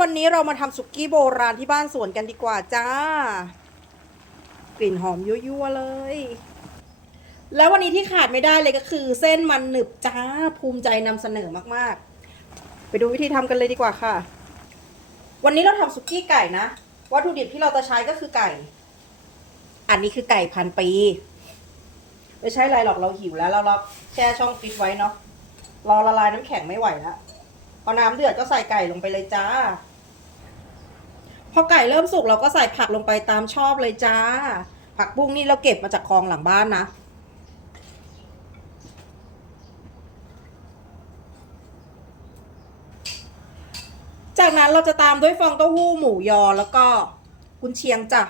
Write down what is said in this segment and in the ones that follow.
วันนี้เรามาทำสุกี้โบราณที่บ้านสวนกันดีกว่าจ้า กลิ่นหอมยั่วๆเลย แล้ววันนี้ที่ขาดไม่ได้เลยก็คือ เส้นมันหนึบจ้าภูมิใจนำเสนอมากๆ ไปดูวิธีทำกันเลยดีกว่าค่ะ วันนี้เราทำสุกี้ไก่นะ วัตถุดิบที่เราจะใช้ก็คือไก่ อันนี้คือไก่พันปี ไม่ใช่อะไรหรอกเราหิวแล้วเราแช่ช่องฟิตไว้เนาะรอละลายน้ำแข็งไม่ไหวแล้วพอน้ำเดือดก็ใส่ไก่ลงไปเลยจ้า อไก่เริ่มสุกเราก็ใส่ผักลงไปตามชอบเลยจ้า ผักบุ้งนี่เราเก็บมาจากคลองหลังบ้านนะ จากนั้นเราจะตามด้วยฟองเต้าหู้หมูยอแล้วก็กุนเชียงจ้ะ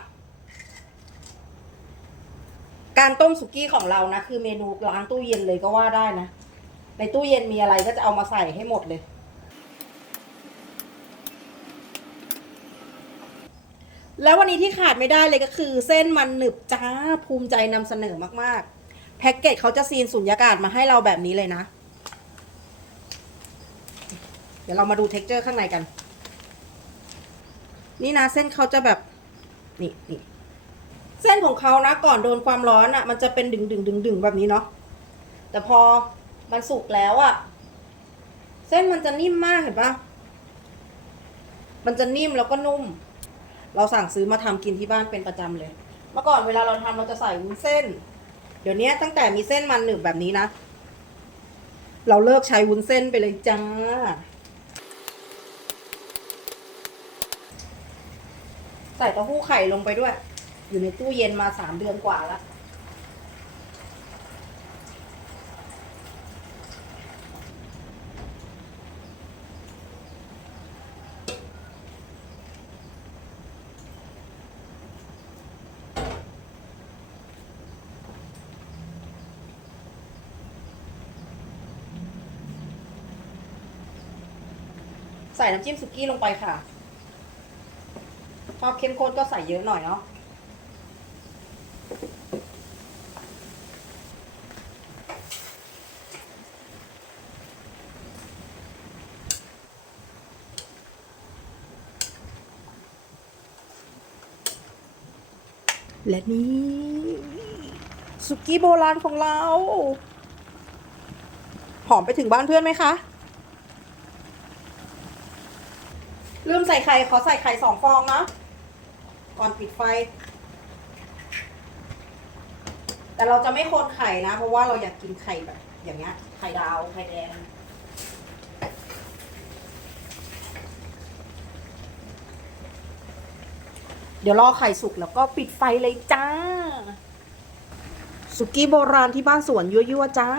การต้มสุกี้ของเรานะ คือเมนูล้างตู้เย็นเลยก็ว่าได้นะ ในตู้เย็นมีอะไรก็จะเอามาใส่ให้หมดเลย แล้ววันนี้ที่ขาดไม่ได้เลยก็คือ เส้นมันหนึบจ้าภูมิใจนำเสนอมากๆ แพ็กเกจเขาจะซีนสุญญากาศมาให้เราแบบนี้เลยนะ เดี๋ยวเรามาดูเท็กเจอร์ข้างในกัน นี่นะเส้นเขาจะแบบนี่นี่เส้นของเขานะก่อนโดนความร้อนอะ่ะ มันจะเป็นดึงดึงดึงดึงแบบนี้เนาะแต่พอมันสุกแล้วอะ่ะ เส้นมันจะนิ่มมากเห็นปะมันจะนิ่มแล้วก็นุ่ม เราสั่งซื้อมาทำกินที่บ้านเป็นประจำเลย เมื่อก่อนเวลาเราทำเราจะใส่วุ้นเส้น เดี๋ยวนี้ตั้งแต่มีเส้นมันหนึบแบบนี้นะ เราเลิกใช้วุ้นเส้นไปเลยจ้า ใส่เต้าหู้ไข่ลงไปด้วย อยู่ในตู้เย็นมาสามเดือนกว่าแล้ว ใส่น้ำจิ้มสุกี้ลงไปค่ะชอบเข้มข้นก็ใส่เยอะหน่อยเนาะและนี่สุกี้โบราณของเรา หอมไปถึงบ้านเพื่อนไหมคะ ลืมใส่ไข่ ขอใส่ไข่สองฟองนะก่อนปิดไฟ แต่เราจะไม่คนไข่นะ เพราะว่าเราอยากกินไข่แบบ อย่างเงี้ย ไข่ดาว ไข่แดง เดี๋ยวรอไข่สุกแล้วก็ปิดไฟเลยจ้า สุกี้โบราณที่บ้านสวนยั่วๆจ้า